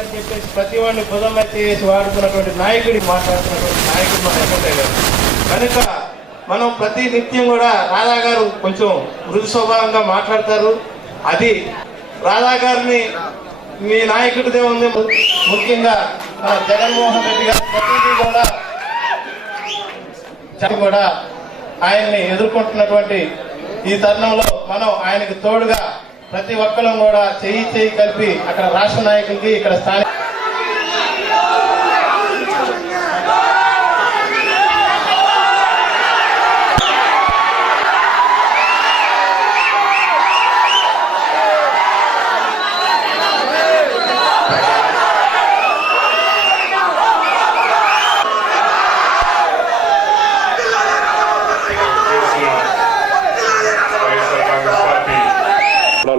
అని చెప్పేసి ప్రతి వాడిని బుధమైతే వేసి వాడుతున్నటువంటి నాయకుడి మాట్లాడుతున్నటువంటి నాయకుడు మన ఎమ్మెల్యే గారు. కనుక మనం ప్రతి నిత్యం కూడా రాధా గారు కొంచెం మృదు స్వభావంగా మాట్లాడతారు. అది రాధా గారిని మీ నాయకుడిదే ఉంది. ముఖ్యంగా మన జగన్మోహన్ రెడ్డి గారు ప్రతిదీ కూడా ఆయన్ని ఎదుర్కొంటున్నటువంటి ఈ తరుణంలో మనం ఆయనకు తోడుగా ప్రతి ఒక్కరం కూడా చేయి కలిపి అక్కడ రాష్ట్ర నాయకులకి ఇక్కడ స్థానిక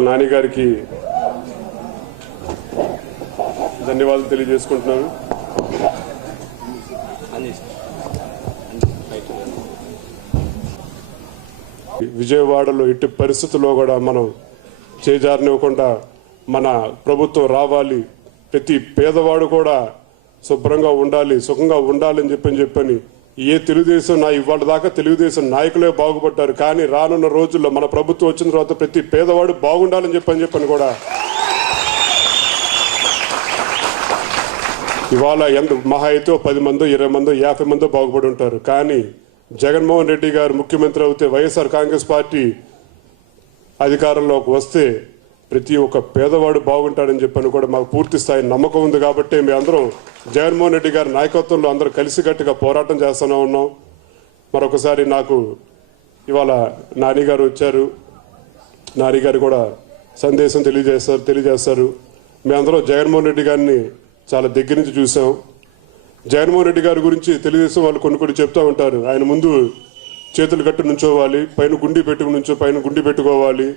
నాని గారికి ధన్యవాదాలు తెలియజేసుకుంటున్నాను. విజయవాడలో ఎట్టి పరిస్థితుల్లో కూడా మనం చేజారనివ్వకుండా మన ప్రభుత్వం రావాలి, ప్రతి పేదవాడు కూడా శుభ్రంగా ఉండాలి, సుఖంగా ఉండాలని చెప్పని ఏ తెలుగుదేశం ఇవాళ దాకా తెలుగుదేశం నాయకులే బాగుపడ్డారు. కానీ రానున్న రోజుల్లో మన ప్రభుత్వం వచ్చిన తర్వాత ప్రతి పేదవాడు బాగుండాలని చెప్పని కూడా ఇవాళ మహా అయితే 10 మందో 20 మందో 50 మందో బాగుపడి ఉంటారు. కానీ జగన్మోహన్ రెడ్డి గారు ముఖ్యమంత్రి అవుతే వైఎస్ఆర్ కాంగ్రెస్ పార్టీ అధికారంలోకి వస్తే ప్రతి ఒక్క పేదవాడు బాగుంటాడని చెప్పని కూడా మాకు పూర్తి స్థాయి నమ్మకం ఉంది. కాబట్టి మేమందరం జగన్మోహన్ రెడ్డి గారి నాయకత్వంలో అందరూ కలిసికట్టుగా పోరాటం చేస్తూనే ఉన్నాం. మరొకసారి నాకు ఇవాళ నాని గారు వచ్చారు, నాని గారు కూడా సందేశం తెలియజేస్తారు. మేమందరం జగన్మోహన్ రెడ్డి గారిని చాలా దగ్గర నుంచి చూసాం. జగన్మోహన్ రెడ్డి గారి గురించి తెలుగుదేశం వాళ్ళు కొన్ని చెప్తూ ఉంటారు. ఆయన ముందు చేతులు కట్టు నుంచోవాలి, పైన గుండి పెట్టుకోవాలి,